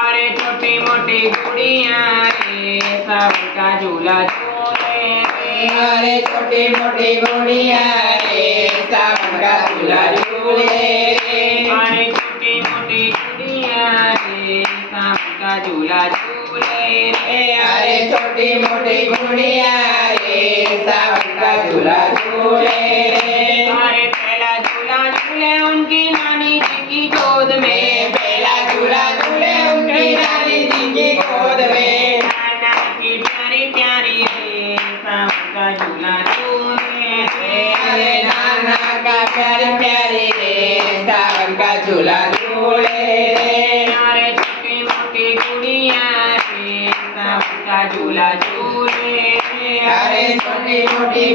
अरे छोटी मोटी गुड़िया रे सावन का झूला झूले रे। अरे छोटी मोटी गुड़िया रे सावन का झूला झूले रे। अरे छोटी मोटी गुड़िया रे सावन का झूला झूले रे। अरे छोटी मोटी गुड़िया रे सावन का झूला झूले रे। अरे पहला झूला झूले उनकी नानी जी की गोद में। पहला झूला झूले उनकी नानी जी की गोद में। नाना की प्यारी प्यारी रे सावन का झूला झूले रे। अरे नाना का प्यारी प्यारी रे सावन का झूला झूले रे। अरे छोटी मोटी गुड़िया रे सावन का झूला झूले रे। अरे छोटी मोटी